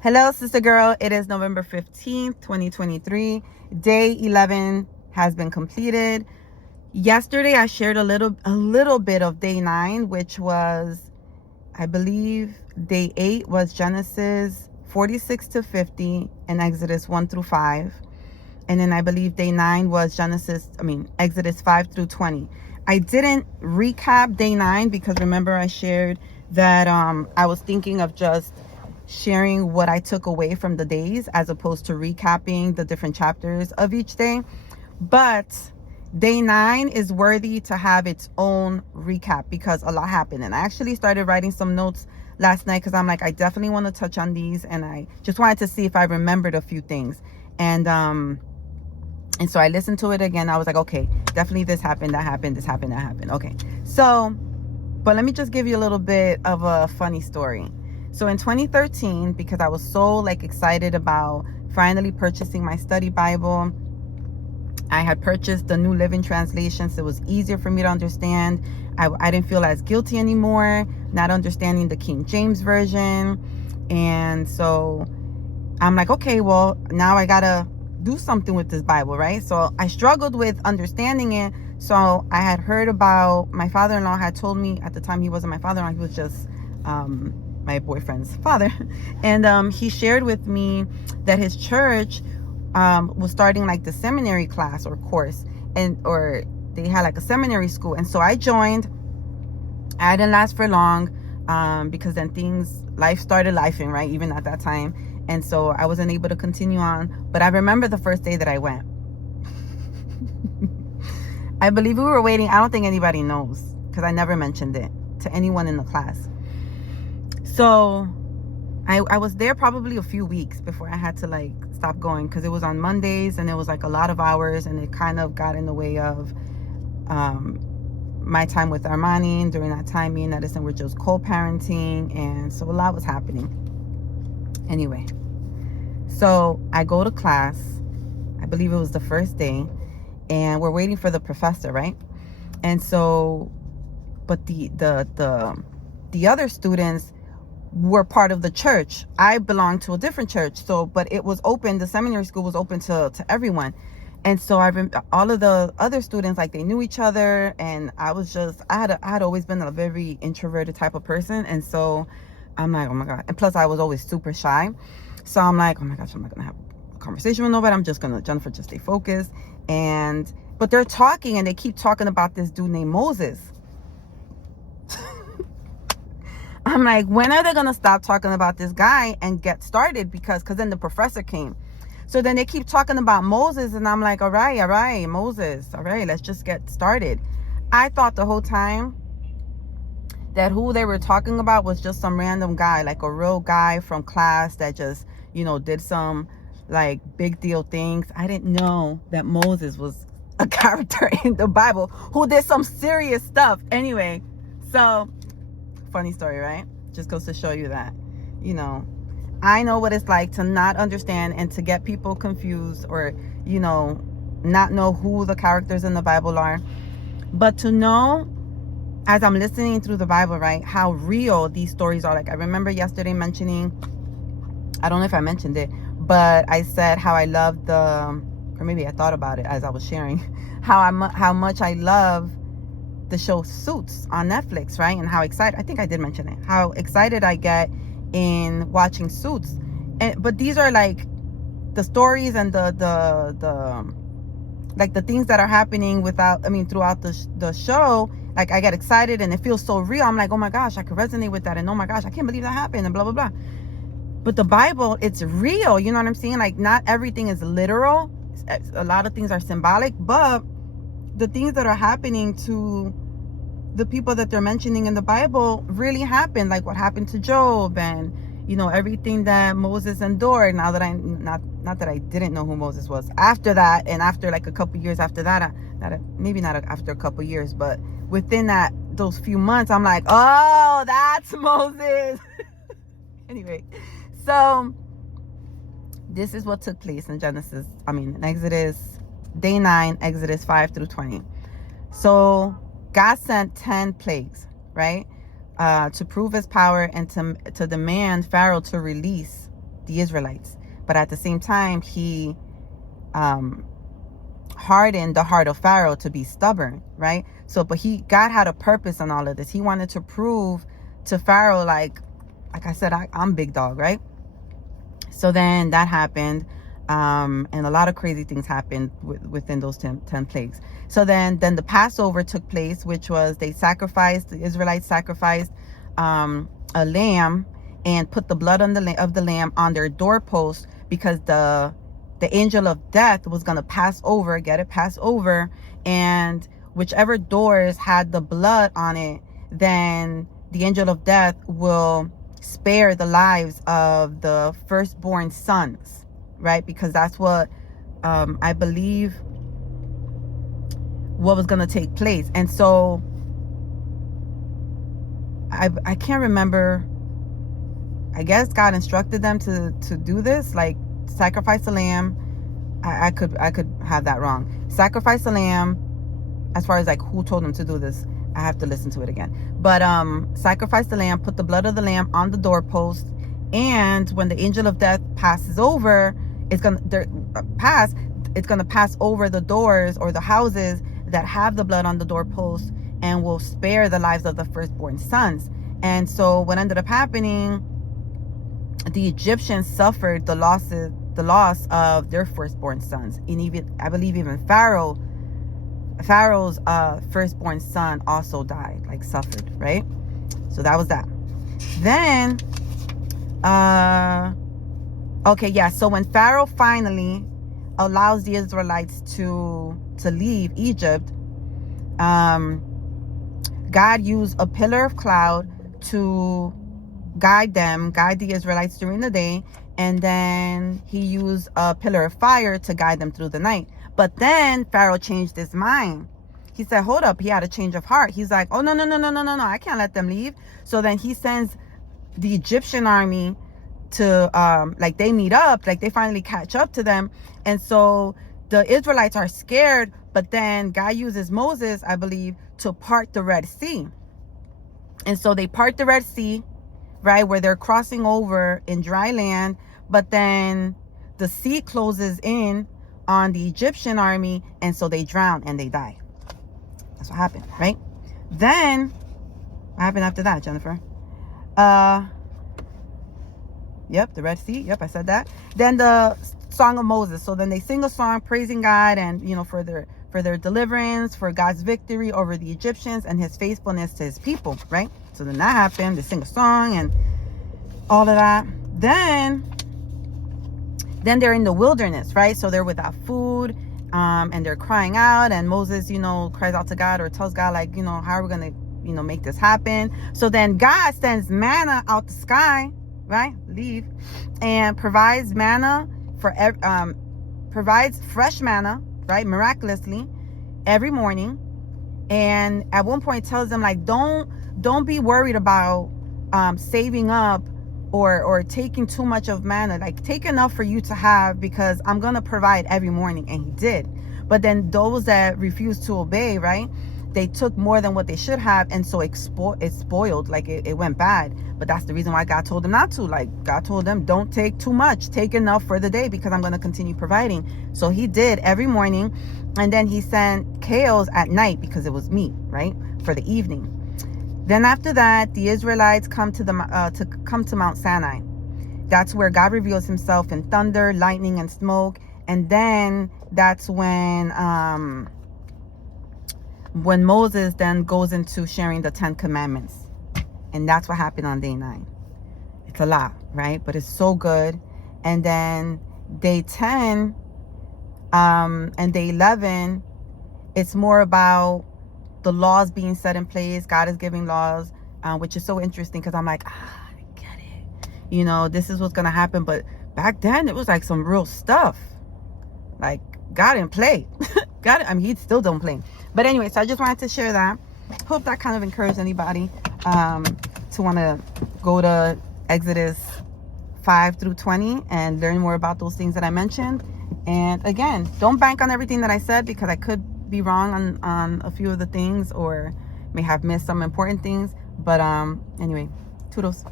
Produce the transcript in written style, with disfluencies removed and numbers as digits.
Hello, sister girl. It is November 15th, 2023. Day 11 has been completed. Yesterday, I shared a little bit of day 9, which was, I believe, day 8 was Genesis 46 to 50 and Exodus 1 through 5. And then I believe day 9 was Exodus 5 through 20. I didn't recap day 9 because remember I shared that I was thinking of just sharing what I took away from the days as opposed to recapping the different chapters of each day. But day 9 is worthy to have its own recap because a lot happened. And I actually started writing some notes last night because I'm like, I definitely want to touch on these. And I just wanted to see if I remembered a few things. And so I listened to it again. I was like, okay, definitely this happened, that happened, this happened, that happened. Okay. So, but let me just give you a little bit of a funny story. So in 2013, because I was so excited about finally purchasing my study Bible, I had purchased the New Living Translation, so it was easier for me to understand. I didn't feel as guilty anymore, not understanding the King James Version. And so I'm like, okay, well, now I gotta do something with this Bible, right? So I struggled with understanding it. So I had heard about, my father-in-law had told me, at the time he wasn't my father-in-law, he was just my boyfriend's father. And he shared with me that his church was starting the seminary class or course, or they had a seminary school. And so I joined. I didn't last for long because then life started lifing, right? Even at that time. And so I wasn't able to continue on. But I remember the first day that I went. I believe we were waiting. I don't think anybody knows because I never mentioned it to anyone in the class. So I was there probably a few weeks before I had to stop going because it was on Mondays and it was a lot of hours and it kind of got in the way of my time with Armani. And during that time, me and Edison were just co-parenting, and so a lot was happening. Anyway, so I go to class. I believe it was the first day, and we're waiting for the professor, right? And so, but the other students were part of the church. I belonged to a different church, so but it was open. The seminary school was open to everyone. And so all of the other students, they knew each other, and I had always been a very introverted type of person, and so I'm like, oh my God. And plus I was always super shy. So I'm like, oh my gosh, I'm not gonna have a conversation with nobody. I'm just gonna, Jennifer, just stay focused. But they're talking and they keep talking about this dude named Moses. I'm like, when are they gonna stop talking about this guy and get started? Because then the professor came. So then they keep talking about Moses, and I'm like, all right, Moses. All right, let's just get started. I thought the whole time that who they were talking about was just some random guy, a real guy from class that just, did some big deal things. I didn't know that Moses was a character in the Bible who did some serious stuff. Anyway, so funny story, right? Just goes to show you that, I know what it's like to not understand and to get people confused or, not know who the characters in the Bible are. But to know, as I'm listening through the Bible, right, how real these stories are. I remember yesterday mentioning, I don't know if I mentioned it, but I said how I loved or maybe I thought about it as I was sharing, how much I love the show Suits on Netflix, right? And how excited, I think I did mention it, how excited I get in watching Suits. But these are the stories and the things that are happening throughout the show. I get excited and it feels so real. I'm like, oh my gosh, I could resonate with that. And oh my gosh, I can't believe that happened and blah, blah, blah. But the Bible, it's real. You know what I'm saying? Not everything is literal. A lot of things are symbolic, but the things that are happening to the people that they're mentioning in the Bible really happened, what happened to Job and everything that Moses endured. Now that not that I didn't know who Moses was after that, and after a couple years after that, maybe not after a couple years, but within those few months, I'm like, oh, that's Moses. Anyway, so this is what took place in Exodus, day 9, Exodus 5 through 20. So God sent 10 plagues, right? To prove his power and to demand Pharaoh to release the Israelites. But at the same time, he hardened the heart of Pharaoh to be stubborn, right? So, but God had a purpose on all of this. He wanted to prove to Pharaoh, like I said, I'm big dog, right? So then that happened. And a lot of crazy things happened within those 10 plagues. So then the Passover took place, which was the Israelites sacrificed a lamb and put the blood of the lamb on their doorpost, because the angel of death was going to pass over, and whichever doors had the blood on it, then the angel of death will spare the lives of the firstborn sons, right? Because that's what I believe what was going to take place. And so I can't remember, I guess God instructed them to do this, like sacrifice a lamb. I could have that wrong. Sacrifice a lamb, as far as like who told them to do this, I have to listen to it again. But sacrifice the lamb, put the blood of the lamb on the doorpost, and when the angel of death passes over, it's gonna pass over the doors or the houses that have the blood on the doorpost, and will spare the lives of the firstborn sons. And so what ended up happening, the Egyptians suffered the loss of their firstborn sons, and even I believe even Pharaoh's firstborn son also died, like suffered, right? So that was that. Then so when Pharaoh finally allows the Israelites to leave Egypt, God used a pillar of cloud to guide the Israelites during the day, and then he used a pillar of fire to guide them through the night. But then Pharaoh changed his mind. He said, hold up, he had a change of heart. He's like, oh, no, I can't let them leave. So then he sends the Egyptian army to, they meet up, like they finally catch up to them. And so the Israelites are scared, but then God uses Moses, I believe, to part the Red Sea. And so they part the Red Sea, right, where they're crossing over in dry land, but then the sea closes in on the Egyptian army, and so they drown and they die. That's what happened, right? Then what happened after that, Jennifer? Yep, the Red Sea. Yep, I said that. Then the Song of Moses. So then they sing a song praising God, and for their deliverance, for God's victory over the Egyptians and his faithfulness to his people, right? So then that happened. They sing a song and all of that. Then they're in the wilderness, right? So they're without food, and they're crying out, and Moses, cries out to God, or tells God, like, how are we going to, make this happen? So then God sends manna out the sky, right? And provides manna provides fresh manna, right? Miraculously every morning. And at one point tells them, like, don't be worried about saving up or taking too much of manna. Like, take enough for you to have, because I'm going to provide every morning. And he did. But then those that refused to obey, right, they took more than what they should have, and so it spoiled, like it went bad. But that's the reason why God told them not to. Like, God told them, don't take too much, take enough for the day, because I'm going to continue providing. So he did every morning. And then he sent quails at night, because it was meat, right, for the evening. Then after that, the Israelites come to Mount Sinai. That's where God reveals himself in thunder, lightning, and smoke. And then that's when Moses then goes into sharing the 10 commandments. And that's what happened on day 9. It's a lot, right? But it's so good. And then day 10 and day 11, it's more about the laws being set in place. God is giving laws, which is so interesting, because I'm like, I get it. This is what's going to happen. But back then, it was like some real stuff. Like, God didn't play. He still don't play. But anyway, so I just wanted to share that. Hope that kind of encouraged anybody to want to go to Exodus 5 through 20 and learn more about those things that I mentioned. And again, don't bank on everything that I said, because I could be wrong on a few of the things, or may have missed some important things. But anyway, toodles.